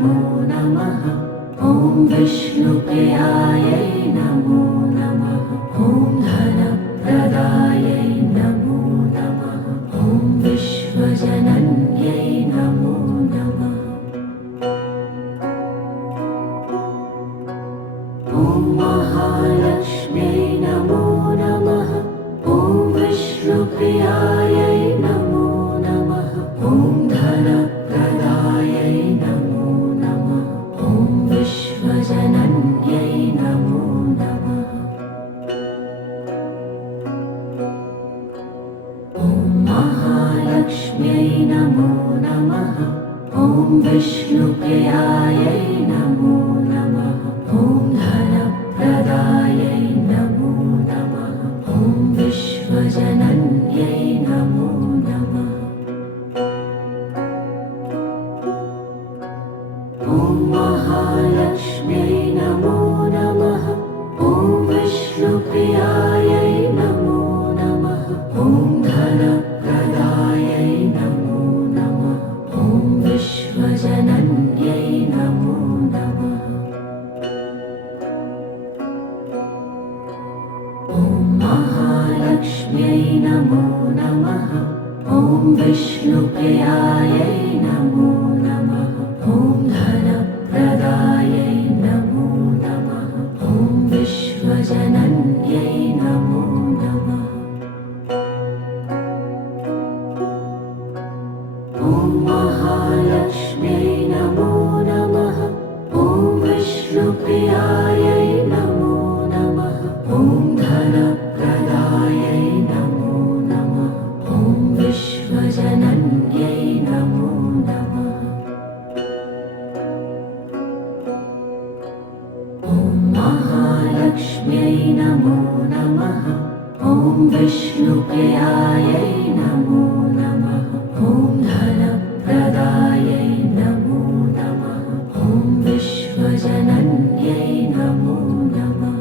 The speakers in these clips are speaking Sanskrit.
नमो नमः। ॐ विष्णुप्रियायै नमो नमः। ॐ धनप्रदायै नमो नमः। ॐ विश्वजनन्यै नमो नमः। ॐ महालक्ष्म्यै नमो नमः। ॐ विष्णुप्रियायै नमो नमः। ॐ धनप्रदायै नमो नमः। ॐ विश्वजनन्यै नमो नमः। ॐ महालक्ष्म्यै नमो नमः। ॐ विष्णुप्रियायै नमो नमः। ॐ धनप्रदायै नमो नमः। ॐ विश्वजनन्यै नमो नमः। ॐ महालक्ष्म्यै नमो नमः। ॐ विष्णुप्रियायै नमो नमः। ॐ धनप्रदायै नमो नमः। ॐ विश्वजनन्यै नमो नमः। ॐ महालक्ष्म्यै नमो नमः। ॐ विष्णुप्रियायै नमो नमः। ॐ धनप्रदायै नमो नमः। ॐ विश्वजनन्यै नमो नमः। ॐ महालक्ष्म्यै नमो नमः। ॐ विष्णुप्रियायै नमो नमः। ॐ धनप्रदायै नमो नमः। ॐ विश्वजनन्यै नमो नमः। ॐ महालक्ष्म्यै नमो नमः। ॐ विष्णुप्रियायै नमो नमः। ॐ धनप्रदायै नमो नमः। ॐ विश्वजनन्यै नमो नमः।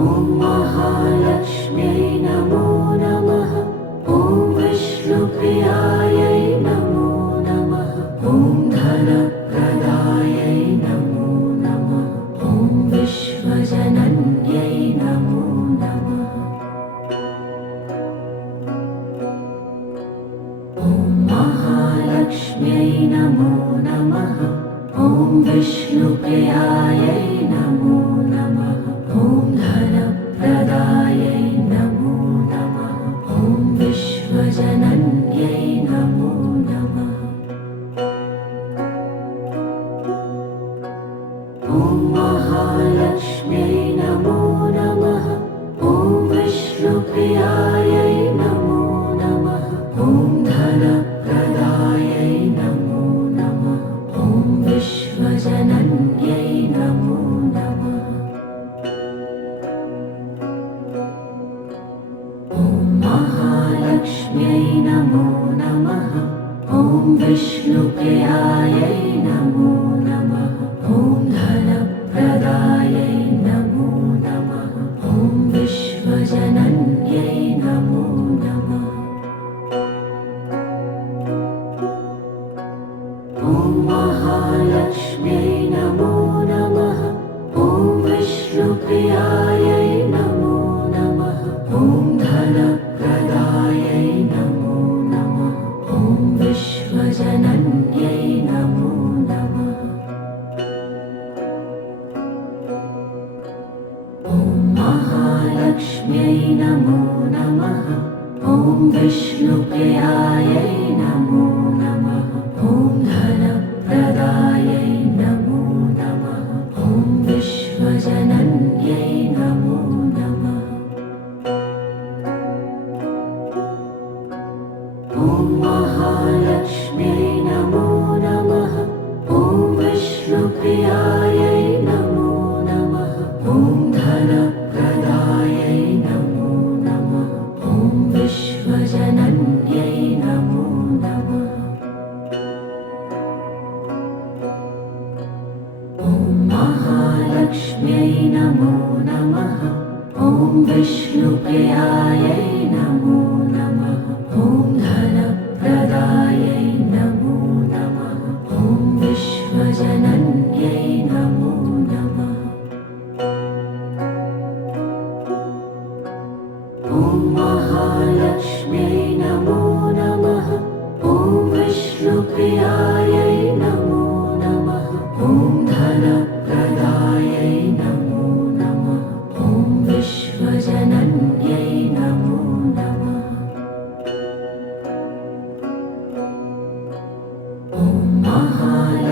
ॐ महालक्ष्म्यै नमो नमः। ॐ विष्णुप्रियायै नमो नमः। ॐ धनप्रदायै नमो नमः। ॐ विश्वजनन्यै नमो नमः। ॐ महालक्ष्म्यै नमो नमः। ॐ विष्णुप्रियायै नमो नमः। ॐ धनप्रदायै नमो नमः। ॐ विश्वजनन्यै नमो नमः। ॐ महालक्ष्म्यै नमो नमः। ॐ विष्णुप्रियायै नमो नमः। ॐ धनप्रदायै नमो नमः। ॐ विश्वजनन्यै नमो नमः। ॐ महालक्ष्म्यै नमो नमः। ॐ विष्णुप्रियायै नमो नमः। ॐ धनप्रदायै नमो नमः। ॐ विश्वजनन्यै नमो नमः। ॐ महालक्ष्म्यै नमो नमः। ॐ विष्णुप्रियायै नमो नमः। ॐ धनप्रदायै नमो नमः। ॐ विश्वजनन्यै नमो नमः। ॐ महालक्ष्म्यै नमो नमः। ॐ विष्णुप्रियायै नमो नमः। ॐ धनप्रदायै नमो नमः। ॐ विश्वजनन्यै नमो नमः। ॐ महालक्ष्म्यै नमो नमः। ॐ विष्णुप्रियायै नमो नमः। ॐ धनप्रदायै नमो नमः। ॐ विश्वजनन्यै नमो नमः। ॐ महालक्ष्म्यै नमो नमः। ॐ विष्णुप्रियायै नमो नमः। ॐ धनप्रदायै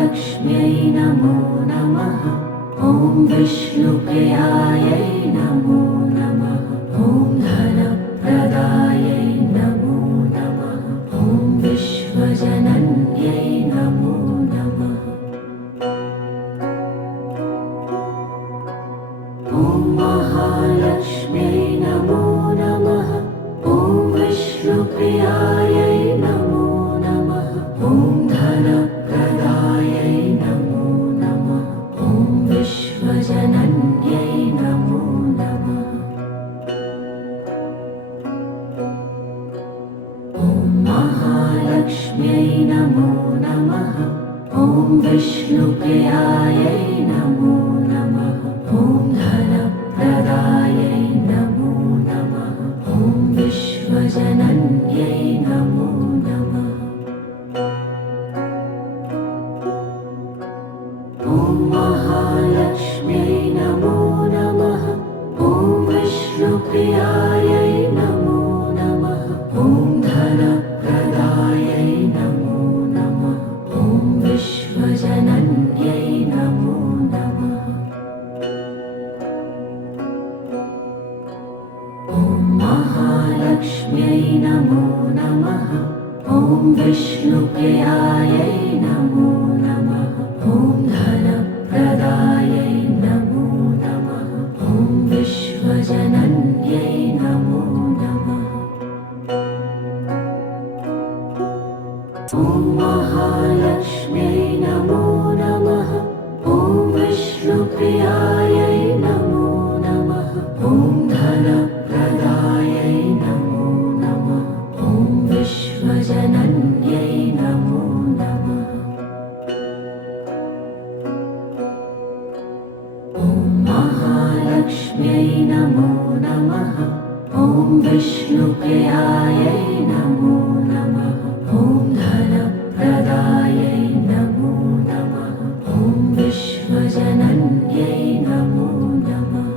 महालक्ष्म्यै नमो नमः। ॐ विष्णुप्रियायै नमो नमः। ॐ धनप्रदायै नमो नमः। ॐ विश्वजनन्यै नमो नमः। ॐ महालक्ष्म्यै नमो नमः। ॐ विष्णुप्रियायै नमो नमः। ॐ धनप्रदायै नमो नमः। ॐ विश्वजनन्यै नमो नमः। ॐ महालक्ष्म्यै नमो नमः। ॐ विष्णुप्रियायै नमो नमः। ॐ धनप्रदायै नमो नमः। ॐ विश्वजनन्यै नमो नमः। ॐ महालक्ष्म्यै नमो नमः। ॐ विष्णुप्रियायै नमो नमः। ॐ धनप्रदायै नमो नमः। ॐ विश्वजनन्यै नमो नमः। ॐ महालक्ष्म्यै नमो नमः। ॐ विष्णुप्रियायै नमो नमः। ॐ धनप्रदायै नमो नमः। ॐ विश्वजनन्यै नमो नमः। ॐ महालक्ष्म्यै नमो नमः। ॐ विष्णुप्रियायै नमो नमः। ॐ धनप्रदायै नमो नमः। ॐ विश्वजनन्यै नमो नमः। ॐ महालक्ष्म्यै नमो नमः। ॐ विष्णुप्रियायै नमो नमः। ॐ धनप्रदायै नमो नमः। ॐ विश्वजनन्यै नमो नमः।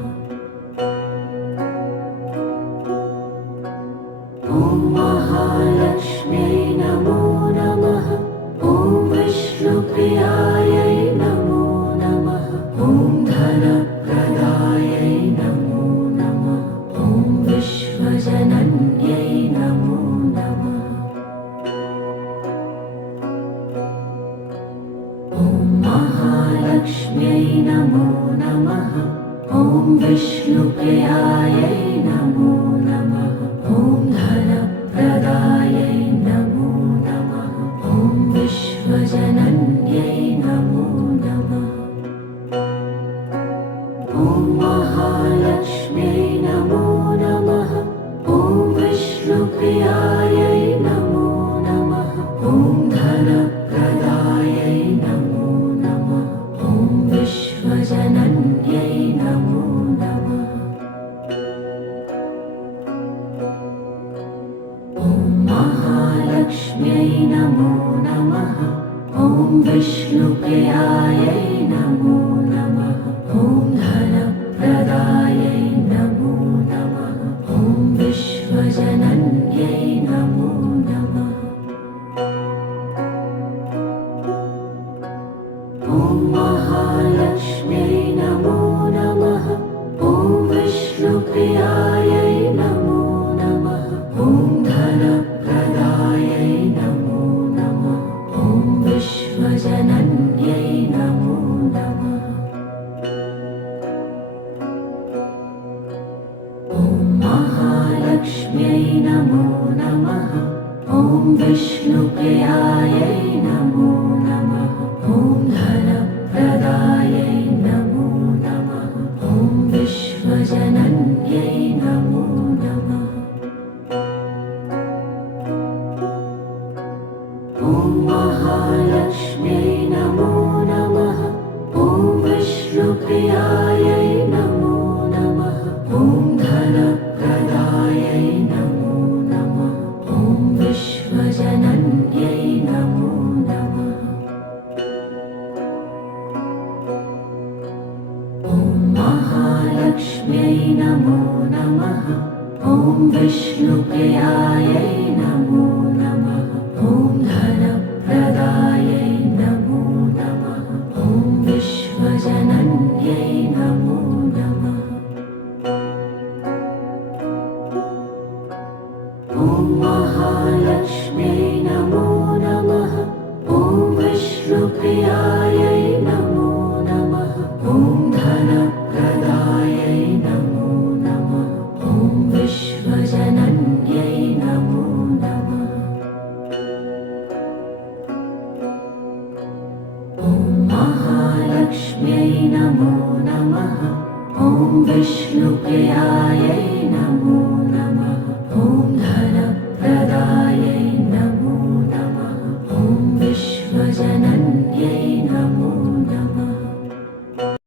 ॐ महालक्ष्म्यै नमो नमः। ॐ विष्णुप्रियायै नमो नमः। ॐ धनप्रदायै नमो नमः। ॐ विश्वजनन्यै नमो नमः। ॐ महालक्ष्म्यै नमो नमः। ॐ विष्णुप्रियायै नमो नमः। ॐ धनप्रदायै नमो नमः। ॐ विश्वजनन्यै नमो नमः। ॐ महालक्ष्म्यै नमो नमः। ॐ विष्णुप्रियायै नमो नमः। ॐ धनप्रदायै नमो नमः। ॐ विश्वजनन्यै नमो नमः। ॐ महालक्ष्म्यै नमो नमः। ॐ विष्णुप्रियायै नमो नमः। ॐ धनप्रदायै नमो नमः। ॐ विश्वजनन्यै नमो नमः। ॐ महालक्ष्म्यै नमो नमः। ॐ विष्णुप्रियायै नमो नमः। ॐ धनप्रदायै नमो नमः। ॐ विश्वजनन्यै नमो नमः। ॐ महालक्ष्म्यै नमो नमः। ॐ विष्णुप्रियायै नमो नमः। ॐ धनप्रदायै नमो नमः। ॐ विश्वजनन्यै नमो नमः। ॐ महालक्ष्म्यै नमो नमः। ॐ विष्णुप्रियायै नमो नमः। ॐ धनप्रदायै नमो नमः। ॐ विश्वजनन्यै नमो नमः। ॐ महालक्ष्म्यै नमो नमः। ॐ विष्णुप्रियायै नमो नमः। ॐ धनप्रदायै नमो नमः। प्रियायै नमो नमः। ॐ धनप्रदायै नमो नमः। ॐ विश्वजनन्यै नमो नमः। ॐ महालक्ष्म्यै नमो नमः। ॐ विष्णुप्रियायै नमो नमः।